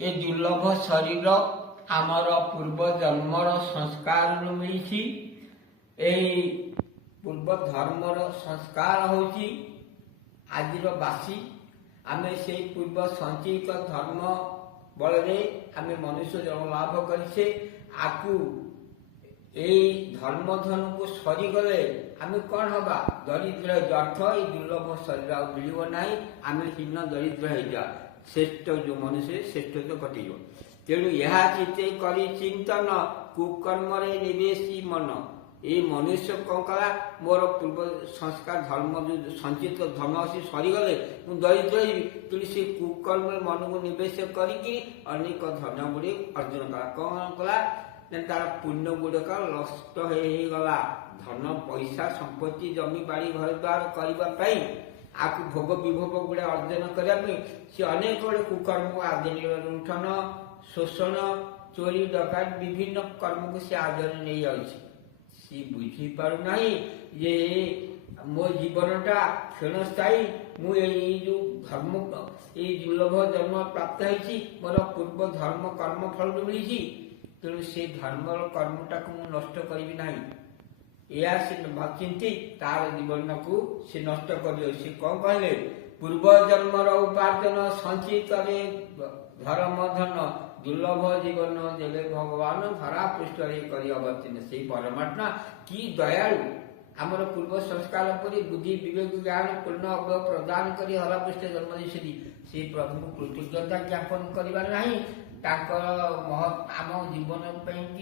ए दुर्लभ शरीर आमर पूर्व जन्मर संस्कार मिली पूर्व धर्मर संस्कार होची आजिर बासी आमे से पूर्व संचित धर्म बल आमे मनुष्य जन्म लाभ करिसे आकु धर्म धन को सरीगले आम कौन हवा दरिद्र अर्थ ये दुर्लभ शरीर मिल ना आम हीन दरिद्र हो श्रेष्ठ जो मनुष्य श्रेष्ठ तो कटिज तेणु यह चिते करी चिंतन कुकर्म निवेशी मन ये मनुष्य कौन कला मोर पूर्व संस्कार धर्म जो संचित धर्म अच्छी सरीगले मुझे दरिद्र तेणु से कुकर्म मन को निवेश करी अनेक धन गुड़ी अर्जन कला कौन कला तार पुण्य गुड़क नष्ट होगला धन पैसा संपत्ति जमी बाड़ी घर द्वार करने आपको भोग विभोग गुड़ा अर्जन करने से अनेक गुड़े कुकर्म को आदि लुंठन शोषण चोरी डकायत विभिन्न कर्म को से आदर नहीं सी बुझी पारना ये मो जीवनटा क्षणस्थायी मुझे जो धर्म ये दुर्लभ जन्म प्राप्त होती मोर पूर्व धर्म कर्म फल मिली तेणु से धर्म कर्मटा को मुझे नष्ट करी ना या चिंती तार जीवन को से नष्ट कर कौन कहले पूर्व जन्मर उपार्जन संचित धर्म धन दुर्लभ जीवन देवे भगवान धरा पृष्ठ कर अवतीर्ण से परमात्मा की दयालु आमर पूर्व संस्कार पर बुद्धि विवेक ज्ञान पूर्ण अवय प्रदान कर हरा पृष्ठ जन्म देती से प्रभु को कृतज्ञता ज्ञापन करना आम जीवन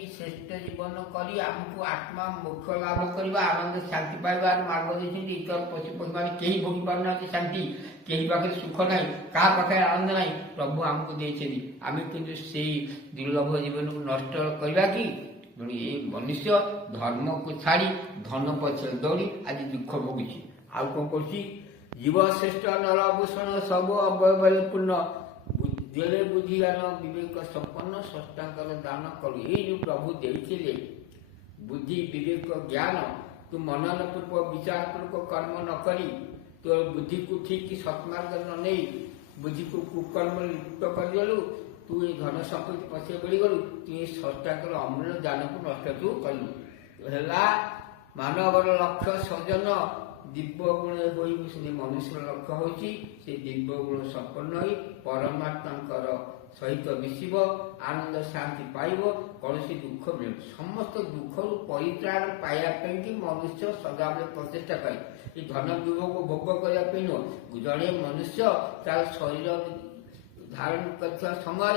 श्रेष्ठ जीवन कर आमको आत्मा मोक्ष लाभ करवा आनंद शांति पाइबार मार्ग देते इतर पशु पक्षी मैंने कहीं भोगी पारना शांति कहीं पाखे सुख ना क्या पाखे आनंद ना प्रभु आमको देते आम कि से दुर्लभ जीवन को नष्ट करवा कि ये मनुष्य धर्म को छाड़ी धन पछे दौड़ी आज दुख भोगी आउ कौन कर जीव श्रेष्ठ नरभूषण सब अवय पूर्ण देले बुद्धिज्ञान विवेक संपन्न स्रष्टांकर दान करू ये जो प्रभु देते बुद्धि विवेक ज्ञान तू मनन पूर्वक विचार पूर्वक कर्म न करी तो बुद्धि को ठीक सत्मार्ग न नहीं बुद्धि को कुकर्म लिप्त करदेलु तू ये धन संपत्ति पछे बढ़ी गलु तू ये स्रष्टांकर अमूल्य दान को नष्ट तू कलु मानवर लक्ष्य सजन दिव्य गुण हो मनुष्य लक्ष्य हो दिव्य गुण संपन्न हो परमात्मा सहित मिशिब आनंद शांति पाइब कौन दुख मिल समस्त दुख परित्राण पाइबापी मनुष्य सदाबले प्रचेषा करे धन विभोग भोग करने नुह जड़े मनुष्य तार शरीर धारण कर समय